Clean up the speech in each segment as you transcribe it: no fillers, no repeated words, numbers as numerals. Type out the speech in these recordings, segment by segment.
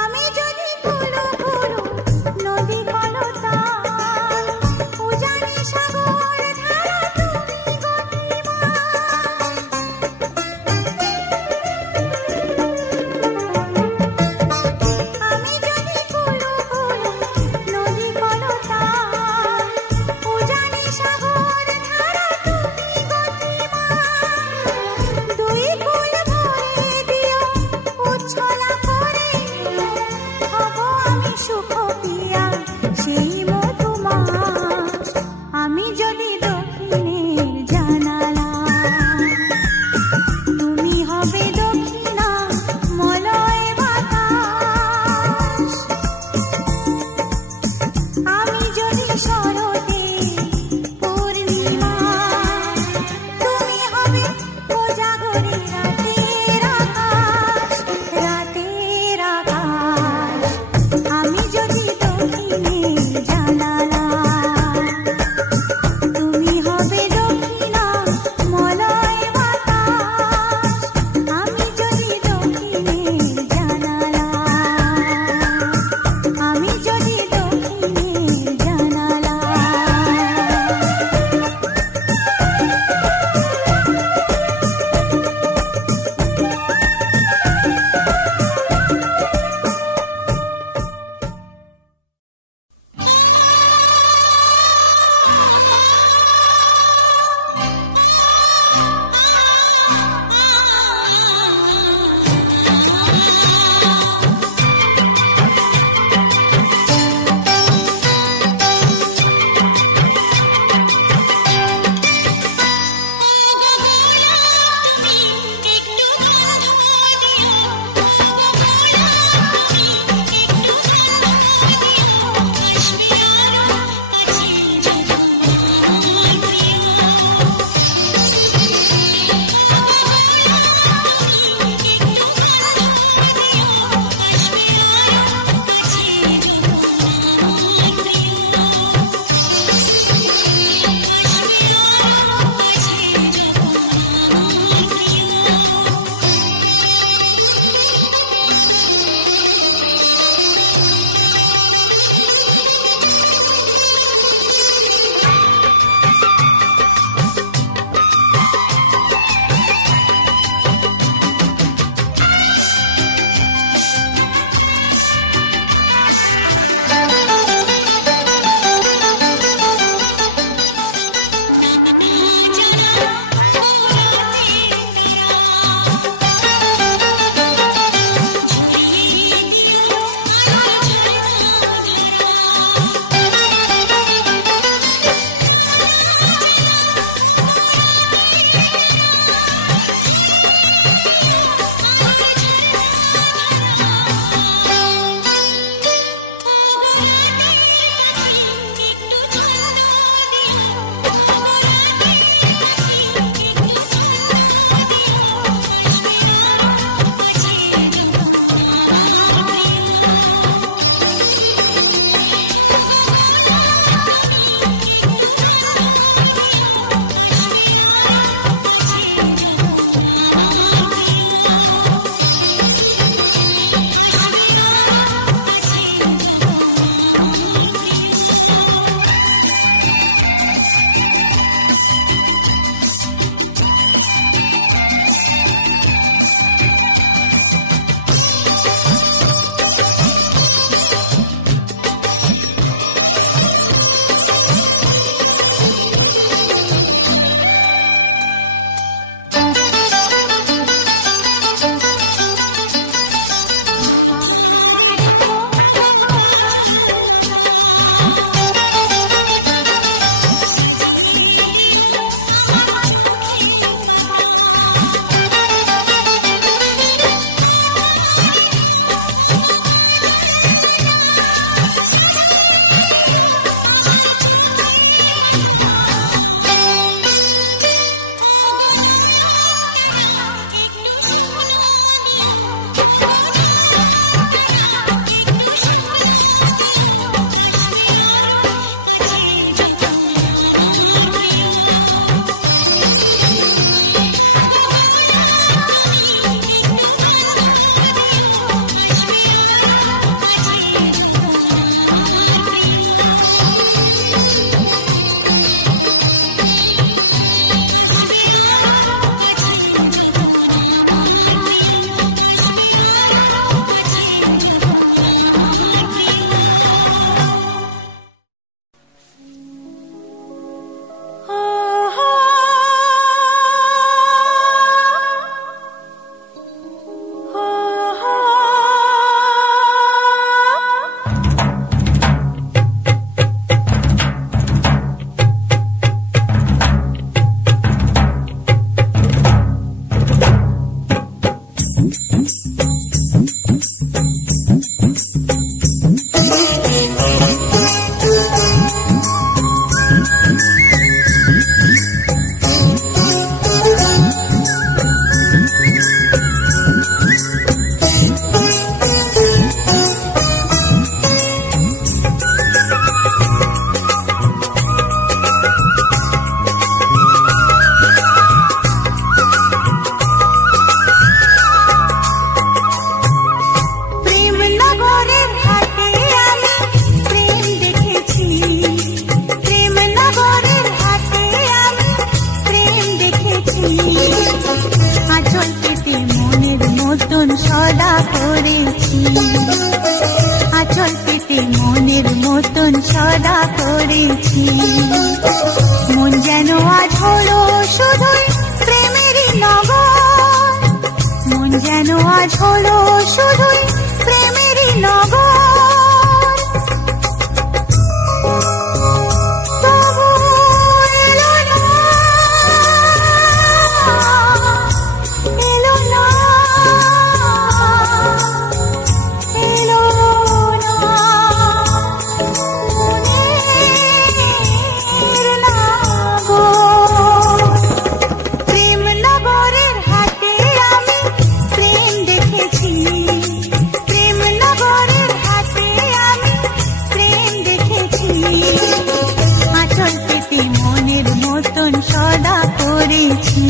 আমি যদি কুলু কুলু নদী কলতান মতন সদা করেছি। মন যেন আজ হলো শুধুই প্রেমেরই নগর, মন যেন আজ হলো শুধুই প্রেমেরই নগর। আচল পেতে মনের মতন সদা করেছি।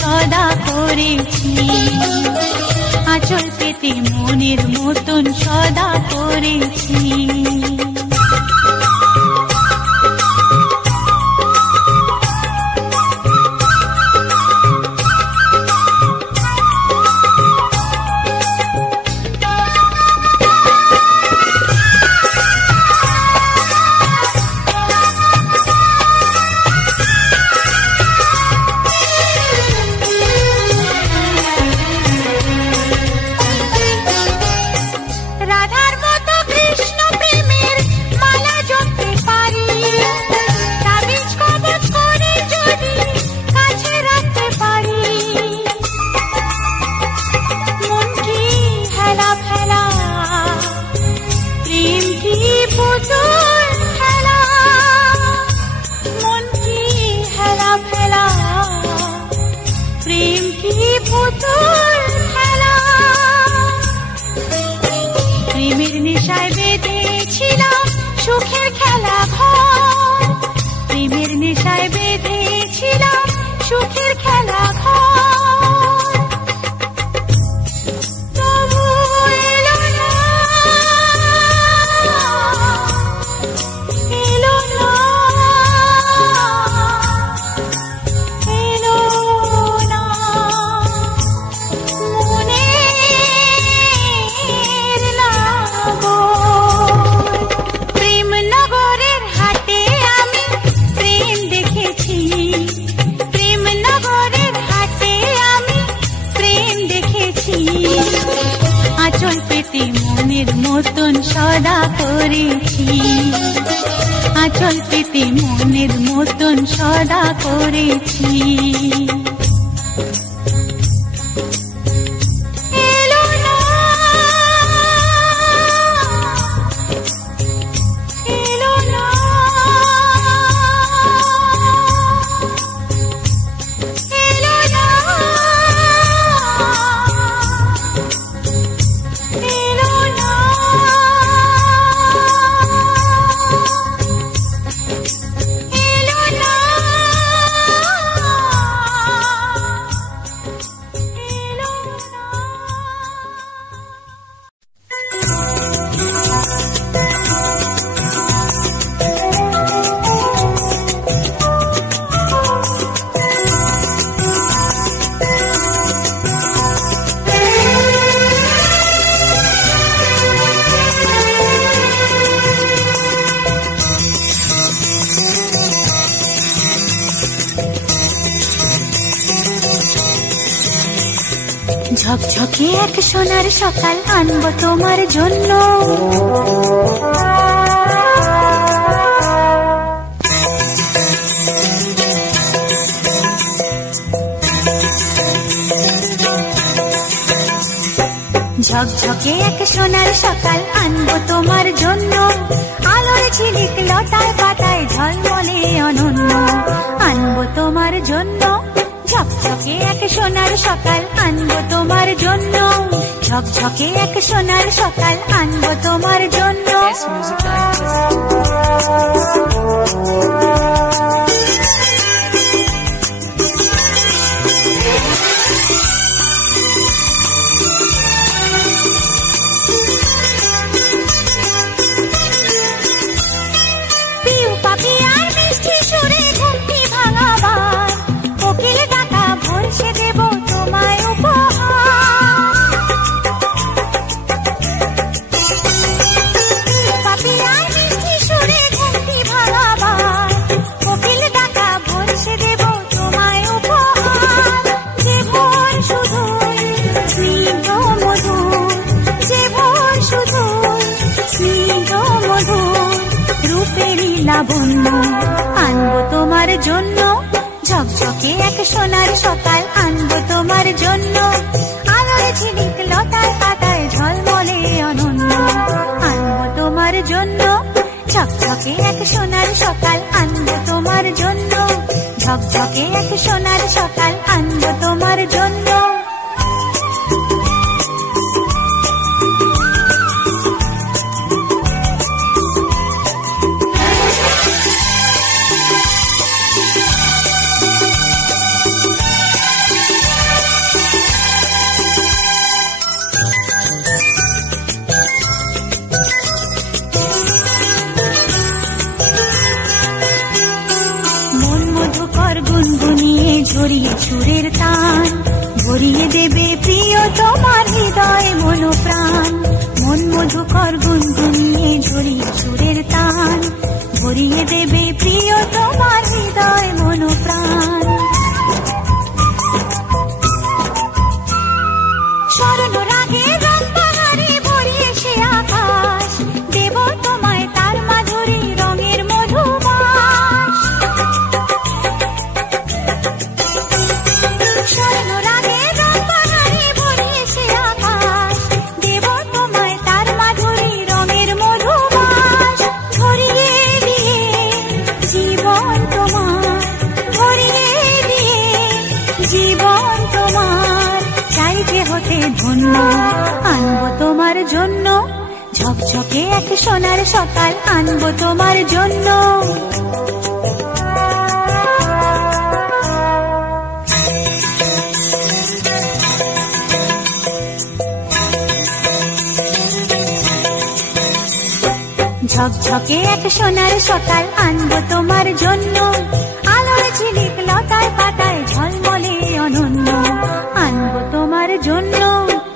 সদা করেছি, আচল পেতে মনের মতন সদা করেছি। প্রেমের নেশায় বেঁধেছিলাম সুখের খেলা ঘর, প্রেমের নেশায় বেঁধেছিলাম সুখের খেলা ঘর। আচল পেতে মনের মতন সদা করেছি, আচল পেতে মনের মতন সদা করেছি। ঝকঝকে এক সোনার সকাল আনবো তোমার জন্য। ঝকঝকে এক সোনার সকাল আনবো তোমার জন্য, আলোর ঝিলিক লতায় পাতায় ঝলমলে অনন্য আনবো তোমার জন্য। ঝকঝকে এক সোনার সকাল আনবো তোমার জন্য, ঝকঝকে এক সোনার সকাল আনবো তোমার জন্য। আনবো তোমার জন্য, ঝকঝকে এক সোনার সকাল আনবো তোমার জন্য, আলোর ঝিলিক লতায় পাতায় ঝলমলে অনন্য আনবো তোমার জন্য। ঝকঝকে এক সোনার সকাল আনবো তোমার জন্য, ঝকঝকে এক সোনার সকাল আনবো তোমার জন্য। ঝরিয়ে সুরের তান ভরিয়ে দেবে প্রিয় তোমার হৃদয় মন প্রাণ। মন মধুকর গুনগুনিয়ে ঝরিয়ে সুরের তান ভরিয়ে দেবে প্রিয় তোমার হৃদয় মন প্রাণ। স্বর্ণ রাগে রং বাহারে ভরিয়ে সে আকাশ, দেব তোমায় তার মাধুরী রঙের মধুবাস। স্বর্ণ রাগে রং বাহারে ভরিয়ে সে আকাশ, দেব তোমায় তার মাধুরী রঙের মধুবাস। ভরিয়ে দিয়ে জীবন তোমার, ভরিয়ে দিয়ে জীবন তোমার, চাই যে হতে ধন্য আনবো তোমার জন্য। ঝকঝকে এক সোনার সকাল আনবো তোমার জন্য। ঝকঝকে এক সোনার সকাল আনবো তোমার জন্য, আলোর ঝিলিক লতায় পাতায় ঝলমলে অনন্য আনবো তোমার জন্য।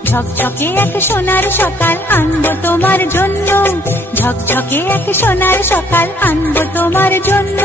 ঝকঝকে এক সোনার সকাল আনবো তোমার জন্য, ঝকঝকে এক সোনার সকাল আনবো তোমার জন্য।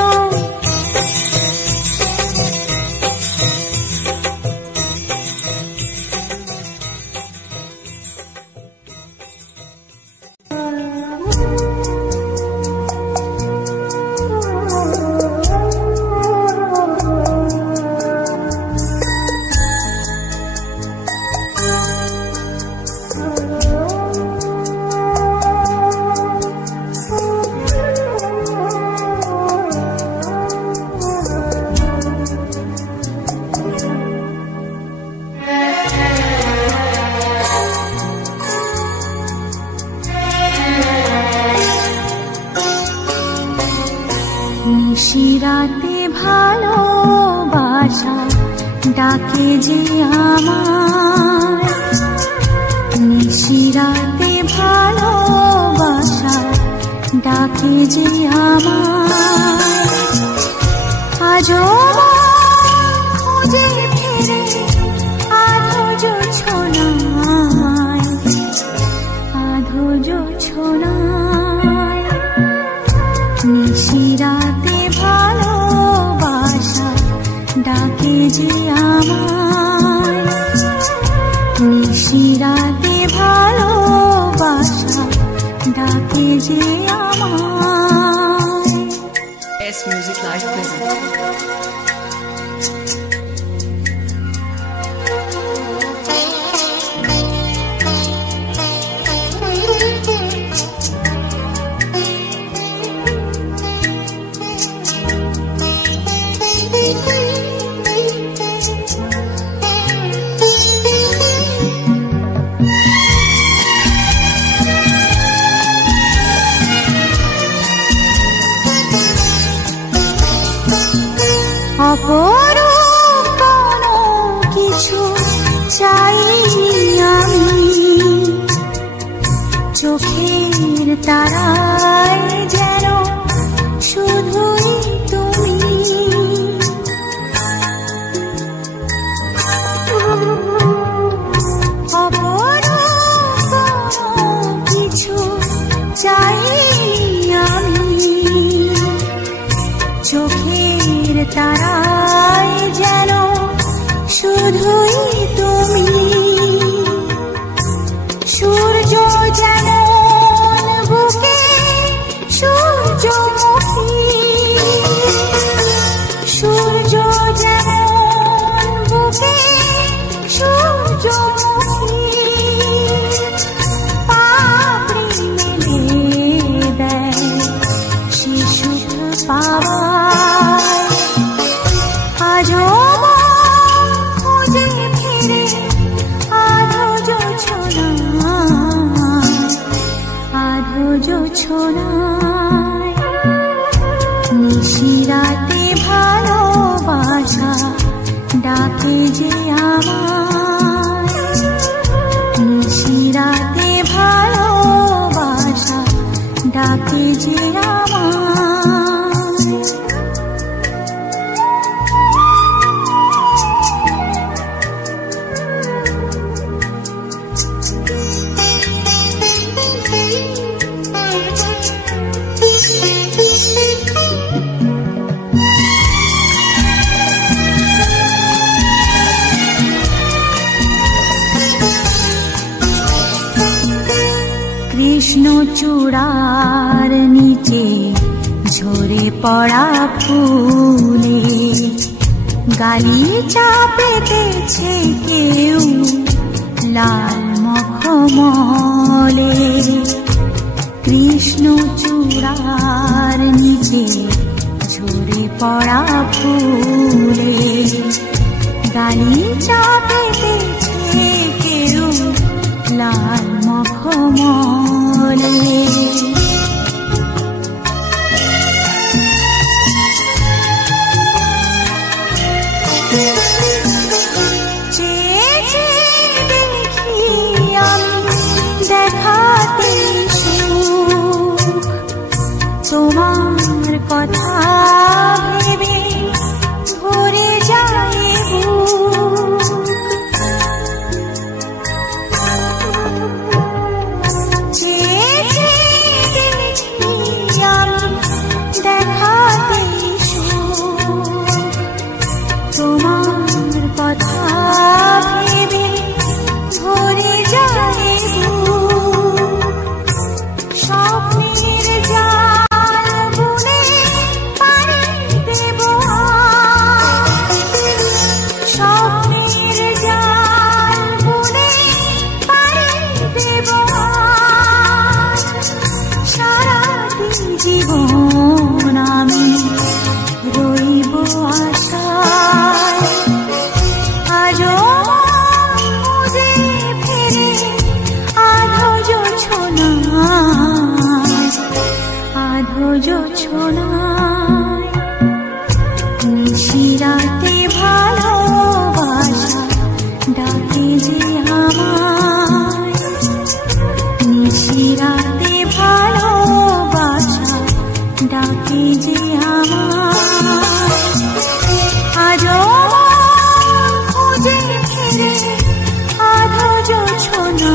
নিশিরাতে ভালোবাসা ডাকে যে আমার, নিশিরাতে ভালোবাসা ডাকে যে আমার। আজও খুঁজে ফিরে আধো জোছনায়, আধো জোছনায়। নিশিরাতে ভালোবাসা ডাকে যে আমায়, ডাকে যে আমায়। S Music Live present. অপরূপ কোনো কিছু চাইনি আমি, চোখের তারায় যেন শুধুই তুমি। অপরূপ কোনো কিছু চাইনি আমি, চোখের তারায় যেন শুধুই তুমি। সূর্য যেমন বুকে সূর্যমুখী, সূর্য যেমন বুকে সূর্যমুখী, পাপড়ি মেলে দেয় শিশু পাওয়ায়। আজও খুঁজে ফিরে আধো জোছনায়, নিশিরাতে ভালোবাসা ডাকে যে আমায়। নিশিরাতে ভালোবাসা ডাকে যে আমায়। কৃষ্ণচূড়ার নিচে ঝরে পড়া ফুলে গালিচা পেতেছে কেউ লাল মখমলে। কৃষ্ণচূড়ার নিচে ঝরে পড়া ফুলে গালিচা পেতেছে কেউ লাল মখমলে। দেখাতে সুখ তোমার কথা ভেবে ভরে যায় বুক। দেখাতে সুখ তোমার কথা ভেবে ভরে যায় বুক। স্বপ্নের জাল বুনে পাড়ি দেব, স্বপ্নের জাল বুনে পাড়ি দেব। সারাদিন জীবন আমি রইব আশায়। আজও খুঁজে ফিরে আধো জোছনায়, আধো জোছনায়। নিশিরাতে ভালোবাসা ডাকে যে আমায়। নিশিরাতে ভালোবাসা ডাকে যে আমায়। আজও খুঁজে ফিরে আধো জোছনায়,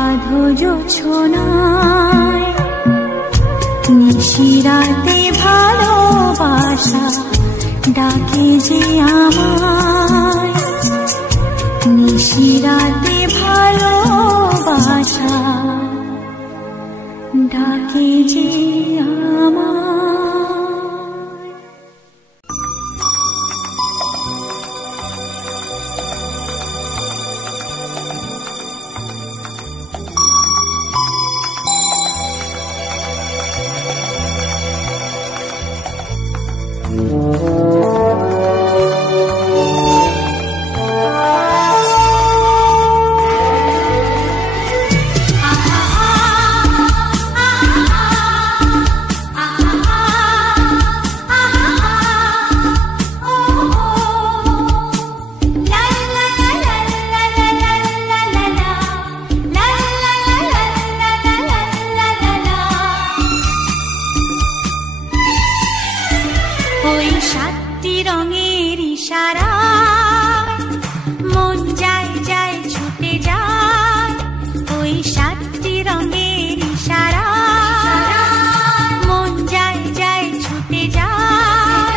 আধো জোছনায়। নিশিরাতে ভালোবাসা ডাকে যে আমায়। নিশিরাতে ভালোবাসা ডাকে যে আমার। ওই সাতটি রঙের ইশারায় মন যায় যায় ছুটে যায়। ওই সাতটি রঙের ইশারায় মন যায় যায় ছুটে যায়।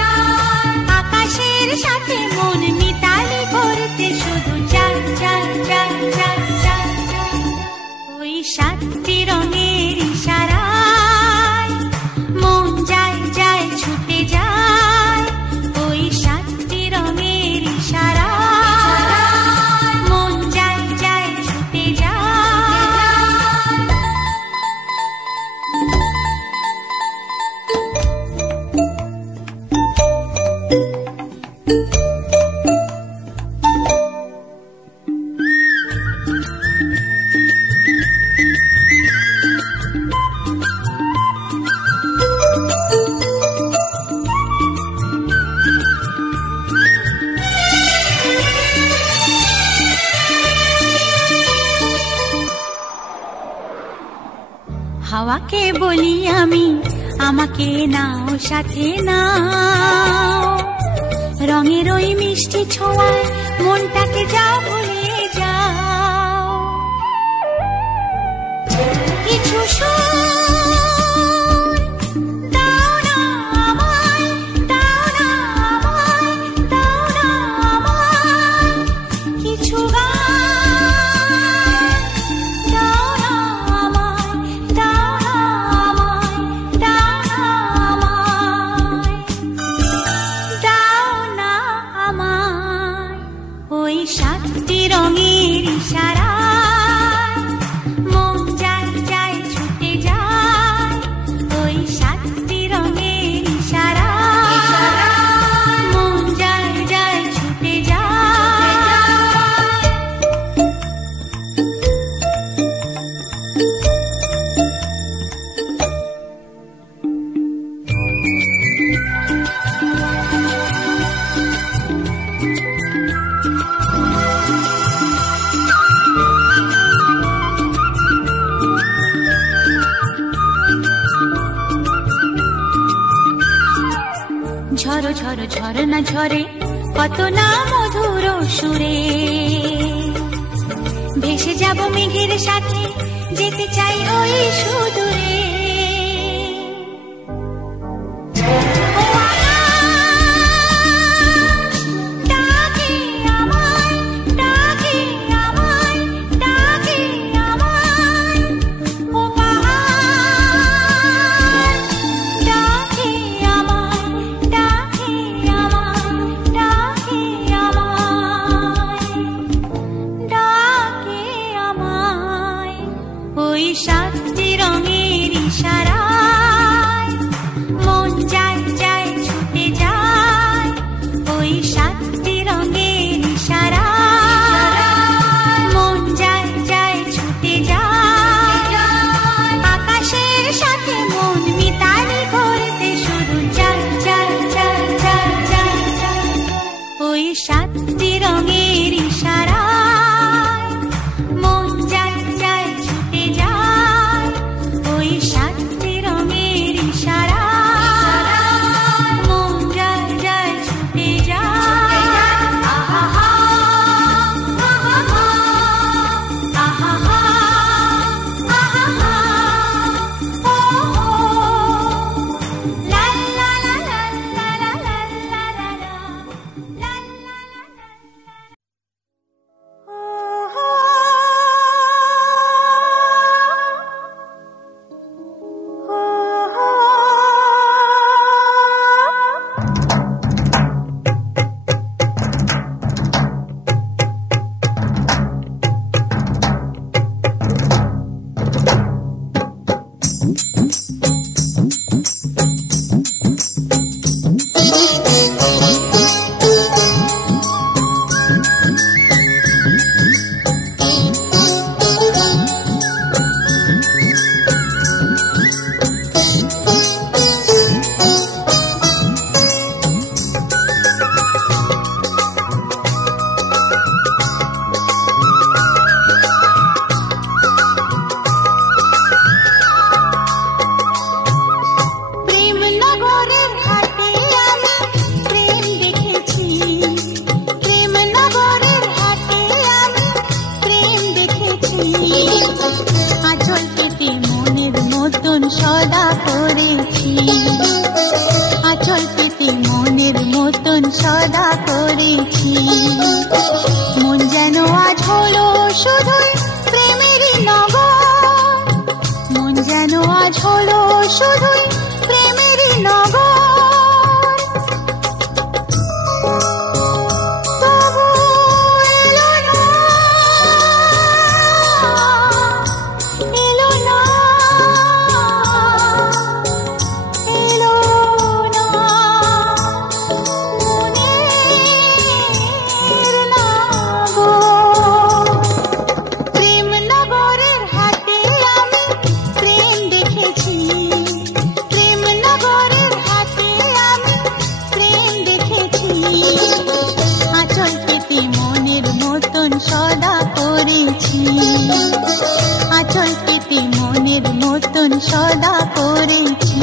আকাশের সাথে মন মিতালি করতে শুধু যায় যায় যায় যায় যায় যায়। ওই সাতটি রঙের ইশারায় মন যায় যায় ছুটে যায়। ওই সাতটি রঙের ইশারায় মন যায় যায় ছুটে যায়। হাওয়াকে বলি আমি আমাকে নাও সাথে নাও। রঙের ওই মিষ্টি ছোঁয়ায় মনটাকে যাও ভুলিয়ে যাও। কিছু দাও না আমায়, দাও না আমায়, দাও না আমায়। কিছু সাতটি রঙের ইশারায় মন যায় যায় ছুটে যায়। ওই সাতটি রঙের ইশারায় মন যায় যায় ছুটে যায়। ঝরো ঝরো ঝরনা ঝরে কত না মধুর সুরে। ভেসে যাব মেঘের সাথে যেতে চাই ওই সুদূরে। ওই সাতটি রঙের সদা করেছি, আঁচল পেতে মনের মতন সদা করেছি।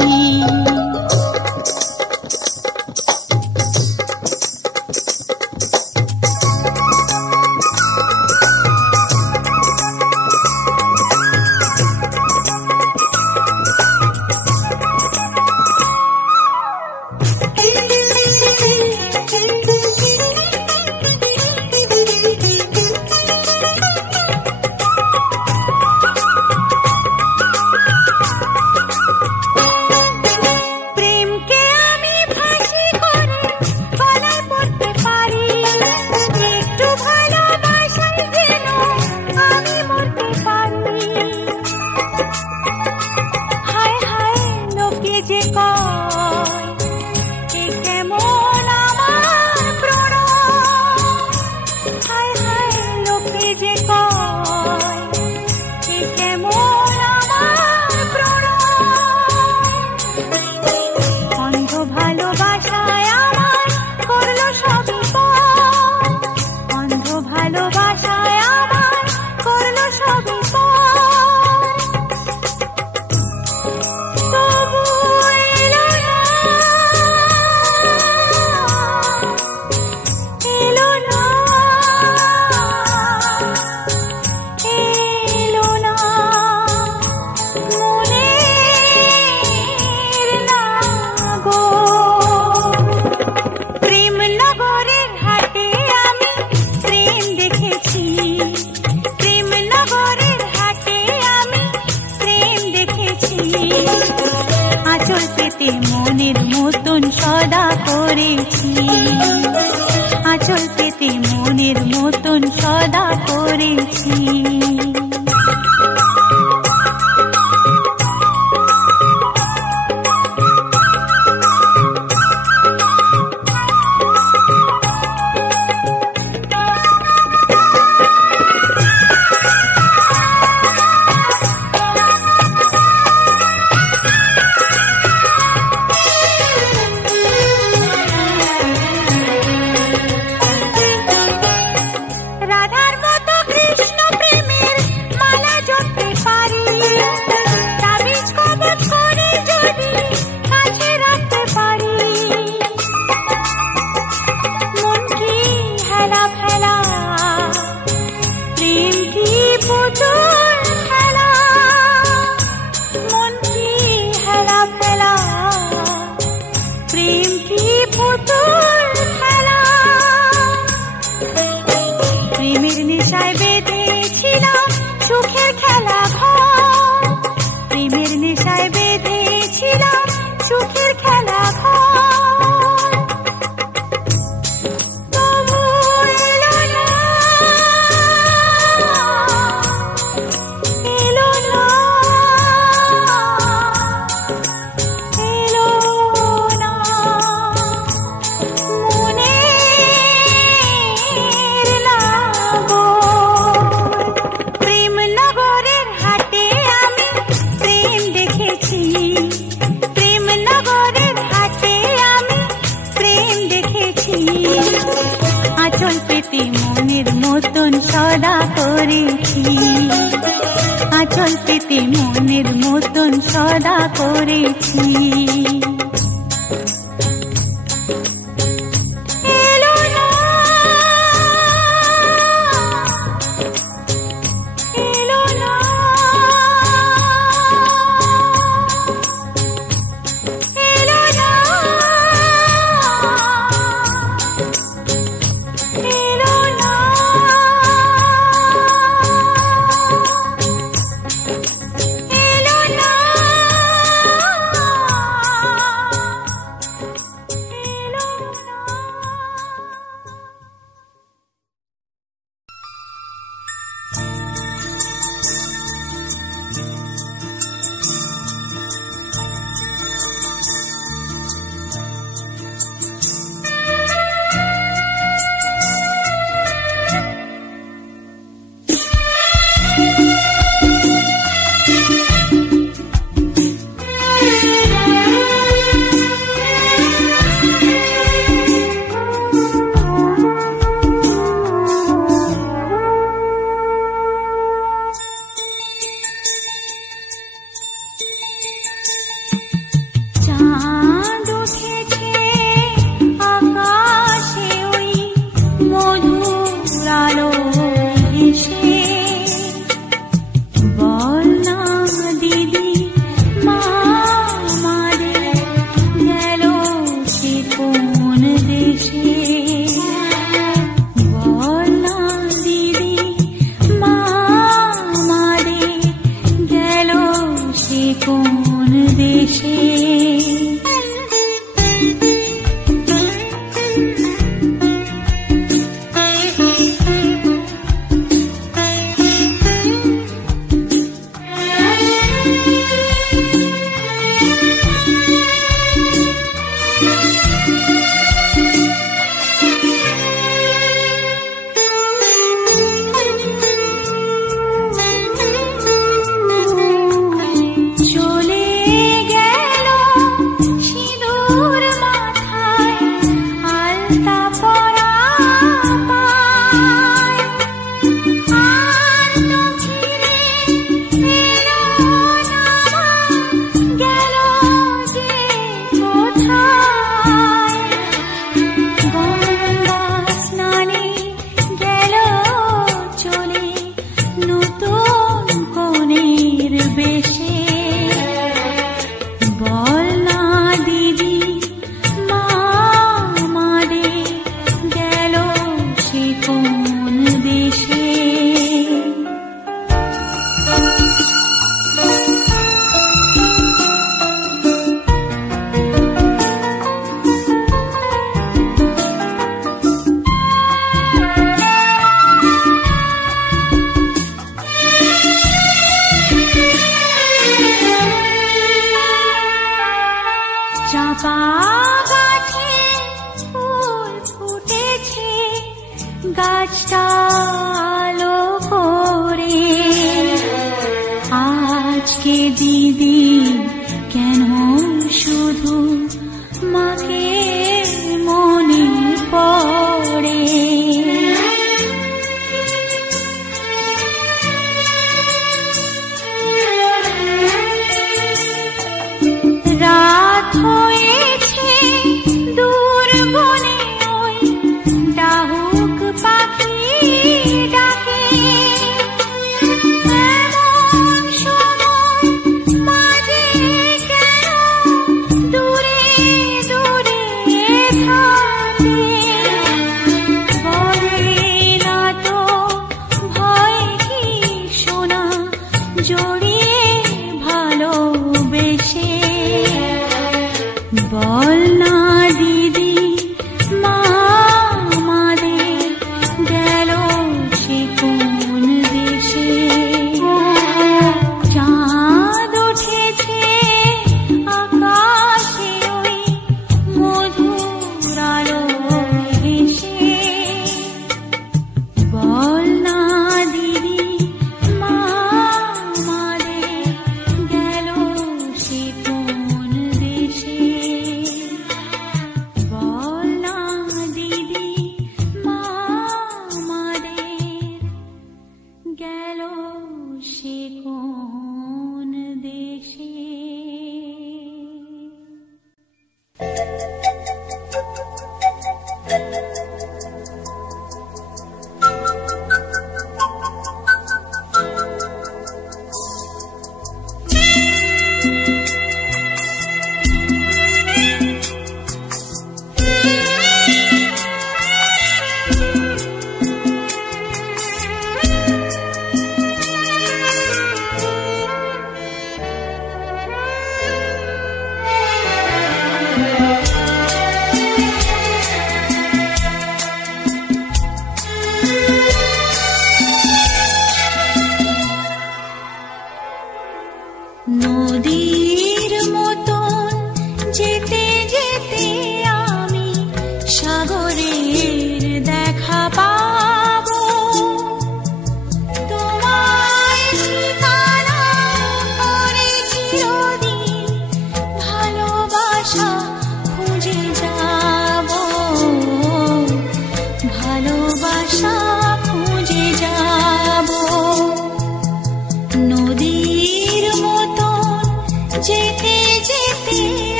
আঁচল পেতে মনের মতন সদা করেছি। আঁচল পেতে মনের মতন সদা করেছি, আঁচল পেতে মনের মতন সদা করেছি। আকাশটা আলো করে। আজকে দিদি কেন শুধু মাকে মনে পড়ে। রাত হয়েছে দূর বনে ওই ডাহুক পাখি ডাকে।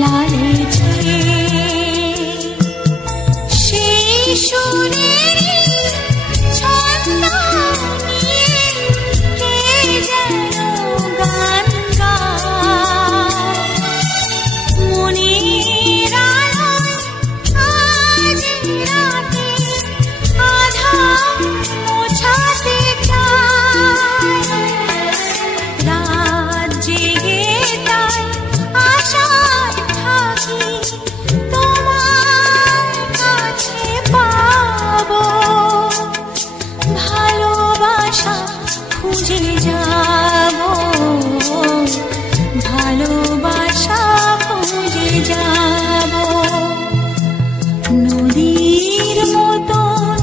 লালেছে সেই সুরেরই ছন্দ নিয়ে কে যেন গান গায়। মনের আলোয় আজ রাতে আধার মোছাতে চায়। রাত জেগে তাই আশায় থাকি তোমার কাছে পাবো। ভালোবাসা খুঁজে যাবো, ভালোবাসা খুঁজে যাবো। নদীর মতন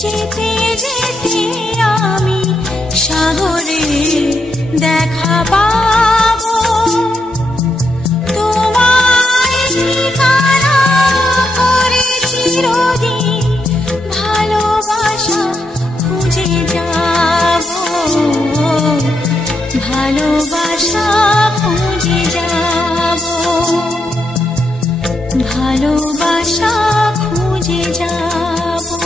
যেতে যেতে আমি সাগরে দেখা পাবো। তোমায় ঠিকানা করে চিরদিন ভালোবাসা খুঁজে যাবো, ভালোবাসা খুঁজে যাবো, ভালোবাসা খুঁজে যাবো।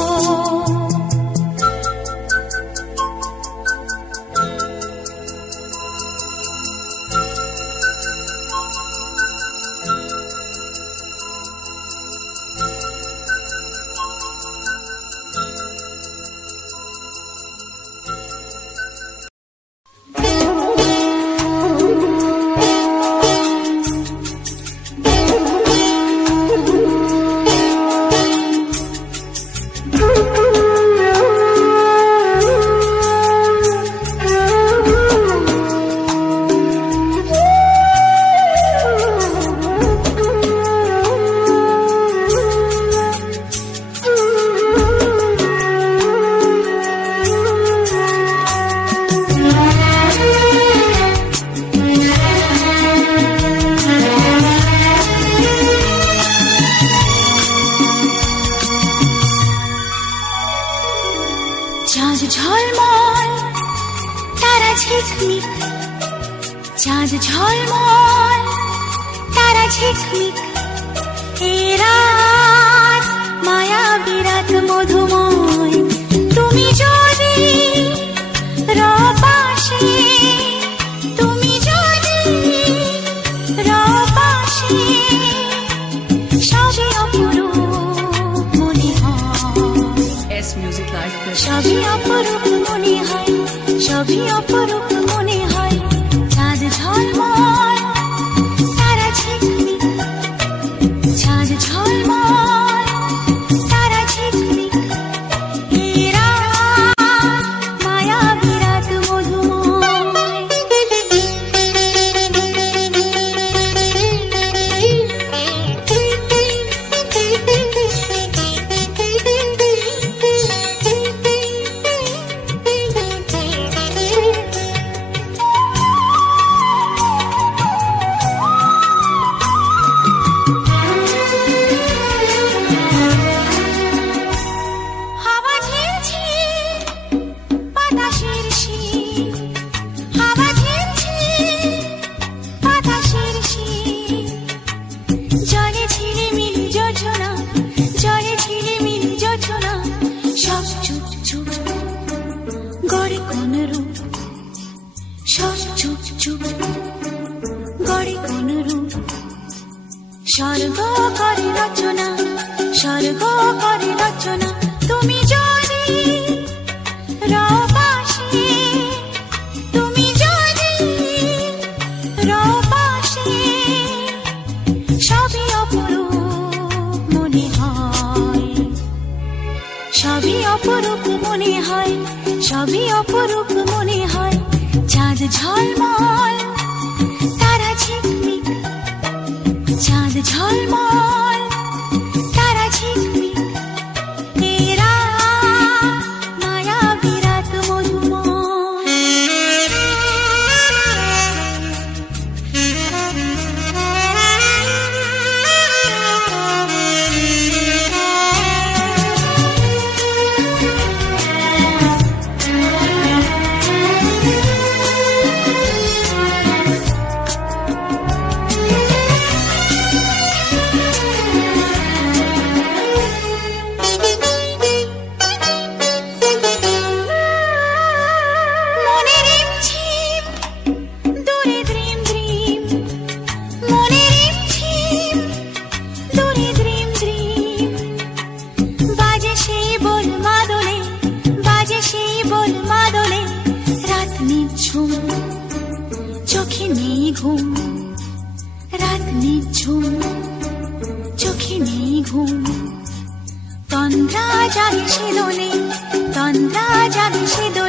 চাঁদ ঝলমল তারা ঝিকমিক, চাঁদ ঝলমল তারা ঝিকমিক। এ রাত মায়াবী রাত মধুময়, তুমি যদি রও পাশে, তুমি যদি রও পাশে, সবই অপরূপ মনে হয়। S Music Live presents. সবই অপরূপ মনে হয়, সবই অপরূপ মনে হয়। চাঁদ ঝলমল তারা ঝিকমিক, চাঁদ ঝলমল তারা ঝিকমিক। এ রাত মায়াবী রাত মধুময়। হাওয়া ঝিরঝির বাতাসের শীত, হাওয়া ঝিরঝির বাতাসের শীত। জলে ঝিলিমিলি যোছনা, জলে ঝিলিমিলি যোছনা, সব চুপ চুপ গড়ে কোন রূপ, সব চুপ চুপ গড়ে কোন রূপ। স্বর্গ করে রচনা, স্বর্গ করে রচনা। তুমি যদি রও পাশে, তুমি যদি রও পাশে, সবই অপরূপ মনে হয়, সবই অপরূপ মনে হয়, সবই অপরূপ মনে হয়। চাঁদ ঝলমল তারা ঝিকমিক, চাঁদ ঝলমল তারা ঝিকমিক। এ রাত মায়াবী রাত রাত নিঝুম, চোখে নেই ঘুম, তন্দ্রা জাগে সে দোলে, তন্দ্রা জাগে সে দোলে।